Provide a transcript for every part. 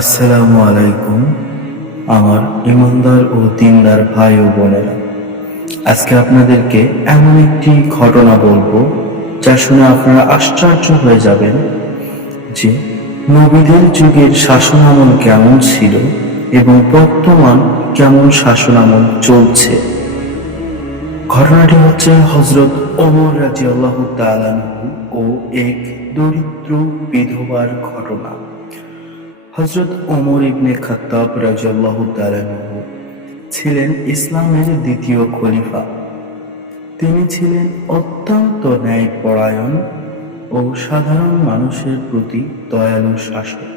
আসসালামু আলাইকুম আমার ইমানদার ও দিনদার ভাই ও বোনেরা। আজকে আপনাদেরকে এমন একটি ঘটনা বলব, যা শুনে আপনারা আশ্চর্য হয়ে যাবেন যে নবীদের যুগের শাসনামল কেমন ছিল এবং বর্তমান কেমন শাসনামল চলছে। ঘটনাটি হচ্ছে হজরত ওমর রাজি আল্লাহ ও এক দরিদ্র বিধবার ঘটনা। হজরত ওমর ইবনে খাত্তাব রাজিয়াল্লাহ তালানহু ছিলেন ইসলামের দ্বিতীয় খলিফা। তিনি ছিলেন অত্যন্ত ন্যায়পরায়ণ ও সাধারণ মানুষের প্রতি দয়ালু শাসক।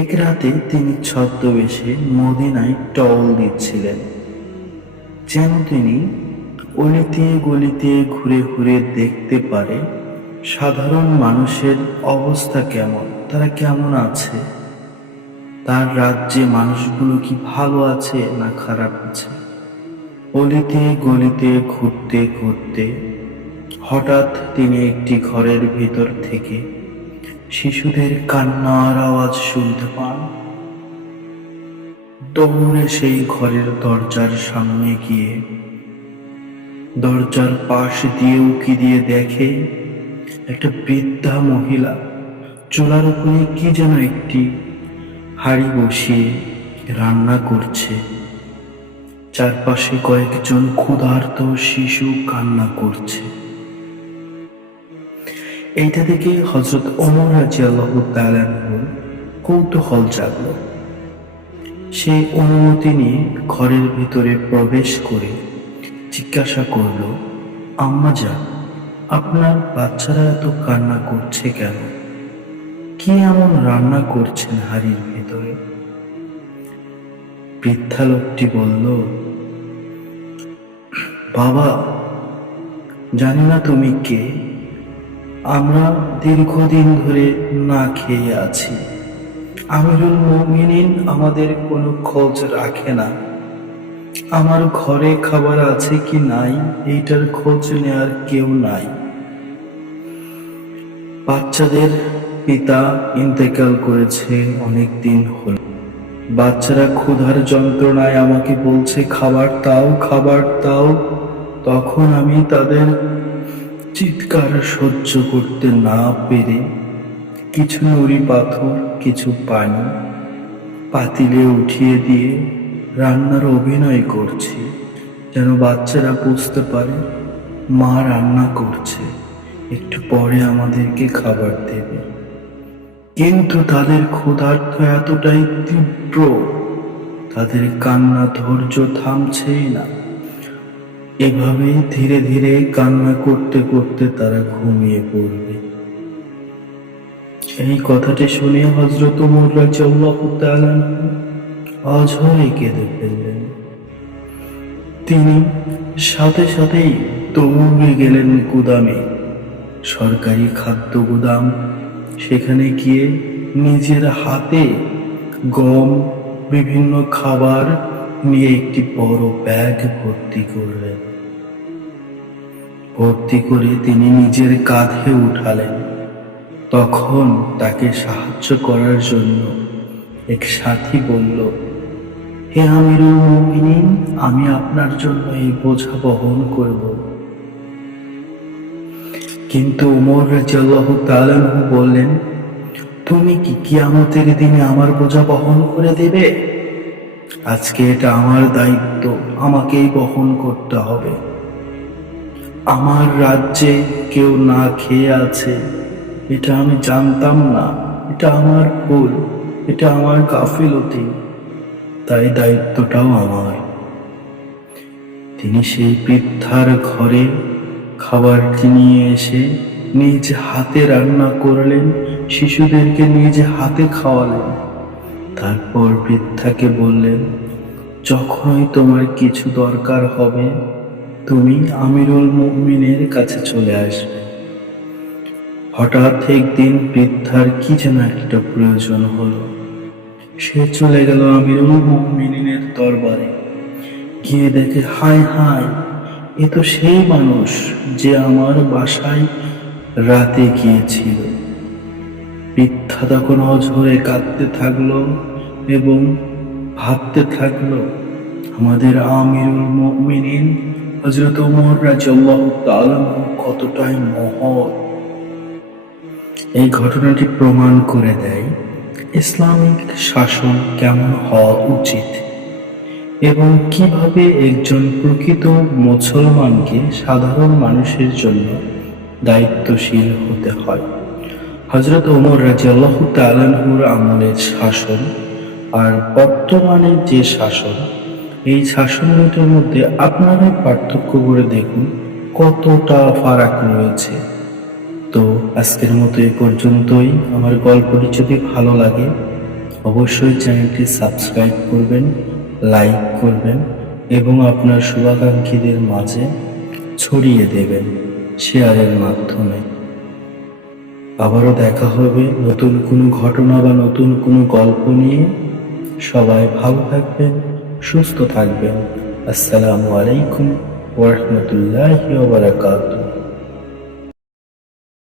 এক রাতে তিনি ছদ্মবেশে মদিনায় টল দিচ্ছিলেন, যেন তিনি অলিতে গলিতে ঘুরে ঘুরে দেখতে পারে সাধারণ মানুষের অবস্থা কেমন, তারা কেমন আছে। তার রাজ্যে মানুষগুলো কি ভালো আছে না খারাপ আছে? অলিতে গলিতে, ঘুরতে ঘুরতে, হঠাৎ তিনি একটি ঘরের ভিতর থেকে শিশুদের কান্নার আওয়াজ শুনতে পান। দৌড়ে সেই ঘরের দরজার সামনে গিয়ে দরজার পাশ দিয়ে উকি দিয়ে দেখে একটা বৃদ্ধা মহিলা, চুলার উপরে কি যেন একটি হাড়ি বসিয়ে রান্না করছে। চারপাশে কয়েকজন ক্ষুধার্ত শিশু কান্না করছে। এইটা দেখে হজরত ওমর রাজি আল্লাহ কৌতূহল জাগল। সে অনুমতি নিয়ে ঘরের ভিতরে প্রবেশ করে জিজ্ঞাসা করল, আম্মা যা আপনার বাচ্চারা এত কান্না করছে কেন? কি এমন রান্না করছেন হাড়ির ভেতরে? বৃদ্ধা লোকটি বলল, বাবা, জানি না তুমি কে। আমরা দীর্ঘদিন ধরে না খেয়ে আছি। আমিরুল মমিনিন আমাদের কোনো খোঁজ রাখে না। আমার ঘরে খাবার আছে কি নাই, এইটার খোঁজ নেয়ার কেউ নাই। বাচ্চাদের পিতা ইন্তেকাল করেছেন অনেক দিন হল। বাচ্চারা ক্ষুধার যন্ত্রণায় আমাকে বলছে, খাবার তাও খাবার দাও। তখন আমি তাদের চিৎকার সহ্য করতে না পেরে কিছু নুড়ি পাথর, কিছু পানি পাতিলে উঠিয়ে দিয়ে রান্নার অভিনয় করছি, যেন বাচ্চারা বুঝতে পারে মা রান্না করছে। একটু পরে আমাদেরকে খাবার দেবে। কিন্তু তাদের ক্ষুধার্থ এতটাই তীব্র, তাদের কান্না ধৈর্য থামছেই না। এভাবে ধীরে ধীরে কান্না করতে করতে তারা ঘুমিয়ে পড়বে। এই কথাটি শুনে হজরত চল্লাহ অঝরে কেঁদে ফেললেন। তিনি সাথে সাথেই দৌড়ে গেলেন গুদামে। সরকারি খাদ্য গুদাম সেখানে গিয়ে নিজের হাতে গম, বিভিন্ন খাবার নিয়ে একটি বড় ব্যাগ ভর্তি করলেন। ভর্তি করে তিনি নিজের কাঁধে উঠালেন। তখন তাকে সাহায্য করার জন্য এক সাথী বলল, হে আমিরুল মুমিনিন, আমি আপনার জন্য এই বোঝা বহন করব। কিন্তু উমর রাজিয়াল্লাহু বললেন, তুমি কি কিয়ামতের দিনে আমার বোঝা বহন করে দেবে? আজকে এটা আমার দায়িত্ব, আমাকেই বহন করতে হবে। আমার রাজ্যে কেউ না খেয়ে আছে, এটা আমি জানতাম না, এটা আমার ভুল, এটা আমার গাফিলতি, তাই দায়িত্বটাও আমার। তিনি সেই বৃদ্ধার ঘরে খাবারটি নিয়ে এসে নিজ হাতে রান্না করলেন, শিশুদেরকে নিজ হাতে খাওয়ালেন। তারপর বৃদ্ধাকে বললেন, যখনই তোমার কিছু দরকার হবে, তুমি আমিরুল মুমিনের কাছে চলে আসবে। হঠাৎ একদিন বৃদ্ধার কি যেন একটা প্রয়োজন হলো। সে চলে গেল আমিরুল মুমিনের দরবারে। গিয়ে দেখে, হায় হায় এ তো সেই মানুষ যে আমার বাসায় রাতে গিয়েছিল। বৃদ্ধা তখন অঝরে কাঁদতে থাকল এবং ভাবতে থাকল, আমাদের আমিরুল মুমিনিন হযরত ওমর রাদিয়াল্লাহু তাআলা কতটাই মহৎ। এই ঘটনাটি প্রমাণ করে দেয় ইসলামিক শাসন কেমন হওয়া উচিত। এবং কীভাবে একজন প্রকৃত মুসলমানকে সাধারণ মানুষের জন্য দায়িত্বশীল হতে হয়। হজরত ওমর রাজিয়াল্লাহু তাআলাহুর আমলের শাসন আর বর্তমানে যে শাসন, এই শাসন দুটোর মধ্যে আপনারা পার্থক্য করে দেখুন, কতটা ফারাক রয়েছে। তো আজকের মতো এ পর্যন্তই। আমার গল্পটি যদি ভালো লাগে, অবশ্যই চ্যানেলটি সাবস্ক্রাইব করবেন। লাইক করবেন এবং আপনার শুভাকাঙ্ক্ষীদের মাঝে ছড়িয়ে দেবেন শেয়ারের মাধ্যমে। আবারও দেখা হবে নতুন কোনো ঘটনা বা নতুন কোনো গল্প নিয়ে। সবাই ভালো থাকবেন, সুস্থ থাকবেন। আসসালামু আলাইকুম ওরহমতুল্লাহি বারাকাতুহু।